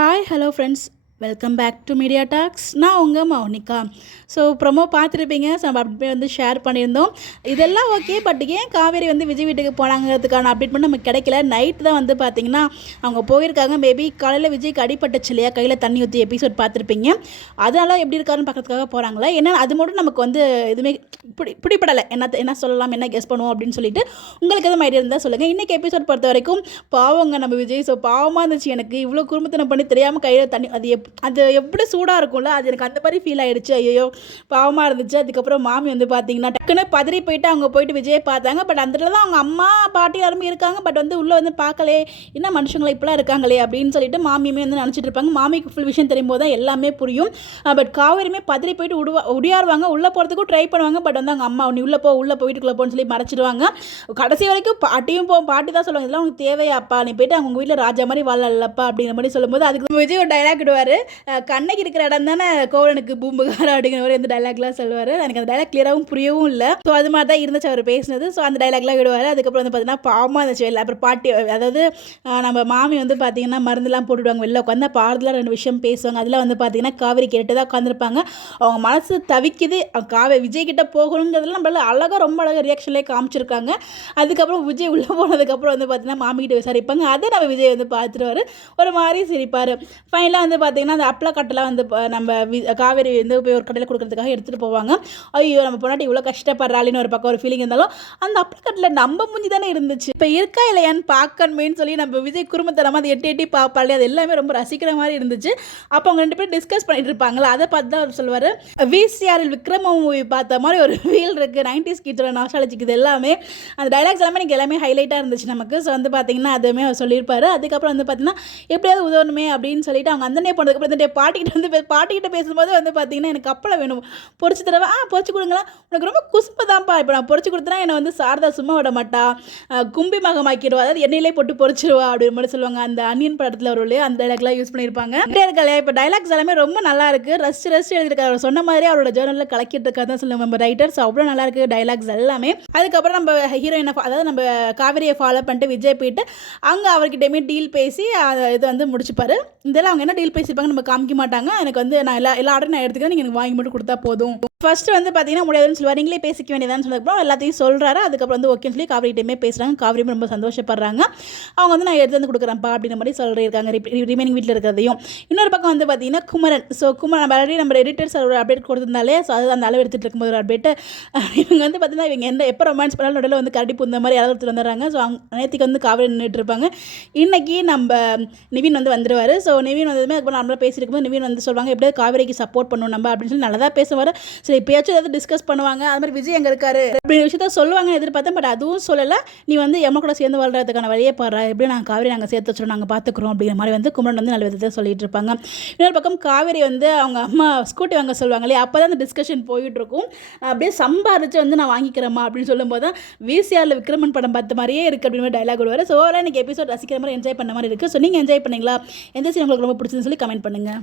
Hi hello friends, welcome back to Media Talks. நான் உங்கள் Mounika. So promo பார்த்துருப்பீங்க. So நம்ம அப்டேட் வந்து ஷேர் பண்ணியிருந்தோம். இதெல்லாம் ஓகே, பட் ஏன் காவேரி வந்து விஜய் வீட்டுக்கு போனாங்கிறதுக்கான அப்டேட் பண்ணி நமக்கு கிடைக்கல. நைட் தான் வந்து பார்த்திங்கன்னா அவங்க போயிருக்காங்க. மேபி காலையில் விஜய்க்கு அடிப்பட்டுச்சு இல்லையா, கையில் தண்ணி ஊற்றி எபிசோட் பார்த்துருப்பீங்க. அதனால் எப்படி இருக்காருன்னு பார்க்கறதுக்காக போகிறாங்களா ஏன்னா அது மட்டும் நமக்கு வந்து எதுவுமே பிடிப்படலை. என்ன சொல்லலாம், என்ன கெஸ் பண்ணுவோம் அப்படின்னு சொல்லிட்டு உங்களுக்கு எதுவும் ஐடியா இருந்தால் சொல்லுங்கள். இன்றைக்கி எபிசோட் பொறுத்த வரைக்கும் பாவங்க நம்ம விஜய். ஸோ பாவமாக இருந்துச்சு. எனக்கு இவ்வளோ குடும்பத்தினை பண்ணி தெரியாமல் கையில் தண்ணி அது எப்படி சூடாக இருக்கும்ல, அது எனக்கு அந்த மாதிரி ஃபீல் ஆகிடுச்சு. ஐயோ பாவமாக இருந்துச்சு. அதுக்கப்புறம் மாமி வந்து பார்த்தீங்கன்னா டக்குன்னு பதறி போயிட்டு அவங்க போயிட்டு விஜயை பார்த்தாங்க. பட் அந்த இடத்துல தான் அவங்க அம்மா பாட்டி எல்லாருமே இருக்காங்க. பட் வந்து உள்ளே வந்து பார்க்கலே, என்ன மனுஷங்களை இப்படிலாம் இருக்காங்களே அப்படின்னு சொல்லிட்டு மாமியுமே வந்து நினச்சிட்டு இருப்பாங்க. மாமிக்கு ஃபுல் விஷயம் தெரியும் போது தான் எல்லாமே புரியும். பட் காவேரியுமே பதறி போயிட்டு உடையாருவாங்க. உள்ளே போகிறதுக்கும் ட்ரை பண்ணுவாங்க. பட் வந்து அவங்க அம்மா நீ உள்ளே போய் வீட்டுக்குள்ளே போன்னு சொல்லி மறைச்சிடுவாங்க. கடைசி வரைக்கும் பாட்டி தான் சொல்லுவாங்க, இதெல்லாம் உனக்கு தேவையாப்பா, நீ போயிட்டு அவங்க வீட்டில் ராஜா மாதிரி வாழலப்பா அப்படிங்கிற மாதிரி சொல்லும்போது அதுக்கு விஜய் ஒரு டைலாக் விடுவார், கண்ணகி இருக்கிற இடம் தானே கோவலனுக்கு பூம்புகார் அப்படிங்கிற மாதிரி வந்து டைலாக்லாம் சொல்லுவார். எனக்கு அந்த டைலாக் கிளியராகவும் புரியவும் இல்லை. ஸோ அது மாதிரி தான் இருந்துச்சு அவர் பேசினது. ஸோ அந்த டைலாக்லாம் விடுவார். அதுக்கப்புறம் வந்து பார்த்தீங்கன்னா பாவமாக இருந்துச்சு. அப்புறம் பாட்டி, அதாவது நம்ம மாமி வந்து பார்த்தீங்கன்னா மருந்துலாம் போட்டுவிடுவாங்க. வெளில உட்காந்து பாடலாம் 2 விஷயம் பேசுவாங்க. அதில் வந்து பார்த்தீங்கன்னா காவேரி கேட்டு தான் உட்காந்துருப்பாங்க. அவங்க மனசு தவிக்குது, விஜய் கிட்ட போகணுங்கிறதுலாம் நம்மளால ரொம்ப அழகாக ரியாக்ஷன்லேயே காமிச்சிருக்காங்க. அதுக்கப்புறம் விஜய் உள்ளே போனதுக்கப்புறம் வந்து பார்த்தீங்கன்னா மாமிக்கிட்ட விசாரிப்பாங்க. அதை நம்ம விஜய் வந்து பார்த்துருவார், ஒரு மாதிரி சிரிப்பார். ஃபைனலாக வந்து பார்த்தீங்கன்னா அந்த அப்பள கட்டெல்லாம் வந்து நம்ம காவேரி வந்து போய் ஒரு கடையில் கொடுக்கறதுக்காக எடுத்துகிட்டு போவாங்க. ஐயோ நம்ம பொண்ணாட்டி இவ்வளோ கஷ்டப்படுறாளின்னு ஒரு பக்கம் ஒரு ஃபீலிங் இருந்தாலும் அந்த அப்பளக்கட்டில் நம்ம மூஞ்சி தானே இருந்துச்சு, இப்போ இருக்கா இல்லையான்னு பார்க்கணுமேன்னு சொல்லி நம்ம விஜய் குடும்பத்தனமாக அதை எட்டி பார்ப்பாளே, அது எல்லாமே ரொம்ப ரசிக்கிற மாதிரி இருந்துச்சு. அப்போ அவங்க 2 பேரும் டிஸ்கஸ் பண்ணிட்டு இருப்பாங்களா, அதை பார்த்து தான் அவர் சொல்லுவார், VCRல் விக்ரம மூவி பார்த்த மாதிரி ஒரு ஃபீல் இருக்குது. 90s கிட்ஸோட நாஸ்டாலஜிக்கு இது எல்லாமே அந்த டைலாக்ஸ் எல்லாமே எனக்கு எல்லாமே ஹைலைட்டாக இருந்துச்சு நமக்கு. ஸோ வந்து பார்த்தீங்கன்னா அதுவுமே அவர் சொல்லியிருப்பார். அதுக்கப்புறம் வந்து பார்த்தீங்கன்னா எப்படியாவது உதவணுமே அப்படின்னு சொல்லிட்டு அவங்க அந்தனே போனதுக்கப்புறம் இந்த பாட்டிக்கிட்ட பேசும்போது வந்து பார்த்தீங்கன்னா எனக்கு அப்பளம் வேணும், பொரிச்சு தரவா, பொரிச்சு கொடுங்களா, உனக்கு ரொம்ப குசுப்பு தான்ப்பா, இப்போ நான் பொரிச்சு கொடுத்தனா என்னை வந்து சாரதா சும்மா விட மாட்டா, கும்பி மகமாக்கிடுவா, அதாவது எண்ணெயிலே போட்டு பொரிச்சிருவா அப்படின்னு மாதிரி சொல்லுவாங்க. அந்த அன்னியன் படத்தில் ஒரு அந்த டைலாக்லாம் யூஸ் பண்ணியிருப்பாங்க. இருக்கலையா இப்போ டைலாக்ஸ் எல்லாமே ரொம்ப நல்லா இருக்குது. ரசிச்சு எழுதியிருக்காரு. அவர் சொன்ன மாதிரி அவரோட ஜேர்னலில் கலக்கிட்டு இருக்கா தான் சொல்லுவாங்க நம்ம ரைட்டர்ஸ். அவ்வளோ நல்லா இருக்குது டைலாக்ஸ் எல்லாமே. அதுக்கப்புறம் நம்ம ஹீரோயினை, அதாவது நம்ம காவேரியை ஃபாலோ பண்ணிட்டு விஜய் போயிட்டு அங்கே அவர்கிட்டயுமே டீல் பேசி இதை வந்து முடிச்சுப்பாரு. இதெல்லாம் அவங்க என்ன டீல் பேசியிருப்பாங்க நம்ம காமிக்க மாட்டாங்க. எனக்கு வந்து நான் எல்லா ஆர்டரும் நான் எடுத்துக்கிறேன், நீங்கள் எனக்கு வாங்கி மட்டும் கொடுத்தா போதும். ஃபர்ஸ்ட் வந்து பார்த்தீங்கன்னா முடியாதுன்னு சொல்லுவார், நீங்களே பேசிக்க வேண்டியதான்னு சொன்னதுக்கப்புறம் எல்லாத்தையும் சொல்கிறாரு. அதுக்கப்புறம் வந்து ஓகேன்னு சொல்லி காவிரிகிட்டே பேசுகிறாங்க. காவிரியும் ரொம்ப சந்தோஷப்படுறாங்க. அவங்க வந்து நான் எடுத்து வந்து கொடுக்குறேன்ப்பா அப்படின்ற மாதிரி சொல்லியிருக்காங்க ரிமைனிங் வீட்டில் இருக்கிறதையும். இன்னொரு பக்கம் வந்து பார்த்தீங்கன்னா குமரன். ஸோ குமரன் நம்ம ஆல்ரெடி நம்ம எடிட்டர்ஸ் ஒரு அப்டேட் கொடுத்துருந்தாலே, ஸோ அது அந்த அளவு எடுத்துகிட்டு இருக்கும்போது ஒரு அப்டேட் இவங்க வந்து பார்த்தீங்கன்னா இவங்க எப்போ ரொமான்ஸ் பண்ணாலும் நடுவில் வந்து கரடி பூந்த மாதிரி யாராவது ஒருத்தர் வந்துடுறாங்க. ஸோ நேற்றுக்கு வந்து காவிரி நின்றுட்டு இருப்பாங்க. இன்றைக்கி நம்ம நிவின் வந்து வந்துடுவார். ஸோ நிவின் வந்ததுமே அதுக்கப்புறம் நம்மளாம் பேசியிருக்கும்போது நிவின் வந்து சொல்லுவாங்க எப்படியாவது காவிரிக்கு சப்போர்ட் பண்ணணும் நம்ம அப்படின்னு சொல்லி நல்லா தான் பேசுவார். சரி இப்போயாச்சும் ஏதாவது டிஸ்கஸ் பண்ணுவாங்க. அது மாதிரி விஜய் எங்கே இருக்காரு அப்படிங்கிற விஷயத்த சொல்லுவாங்கன்னு எதிர்பார்த்தேன். பட் அதுவும் சொல்லலை. நீ வந்து எம்ம கூட சேர்ந்து வாழ்றதுக்கான வழியே பாடுறா, எப்படி நாங்கள் காவேரி நாங்கள் சேர்த்து வச்சுருவோம், நாங்கள் பார்த்துக்குறோம் அப்படிங்கிற மாதிரி வந்து குமரன் வந்து நல்ல விதத்தை சொல்லிட்டு இருப்பாங்க. இன்னொரு பக்கம் காவேரி வந்து அவங்க அம்மா ஸ்கூட்டி வாங்க சொல்லுவாங்க இல்லையா, அப்போ தான் அந்த டிஸ்கஷன் போயிட்டு இருக்கும். அப்படியே சம்பாரிச்சு வந்து நான் வாங்கிக்கிறேம்மா அப்படின்னு சொல்லும்போது தான் VCRல விக்ரமன் படம் பார்த்த மாதிரியே இருக்குது அப்படின்னு டைலாக் விடுவார். ஸோ ஓவரால் எனக்கு எபிசோட் ரசிக்கிற மாதிரி என்ஜாய் பண்ண மாதிரி இருக்குது. ஸோ நீங்கள் என்ஜாய் பண்ணீங்களா? எந்த சீன் உங்களுக்கு ரொம்ப பிடிச்சதுன்னு சொல்லி கமெண்ட் பண்ணுங்கள்.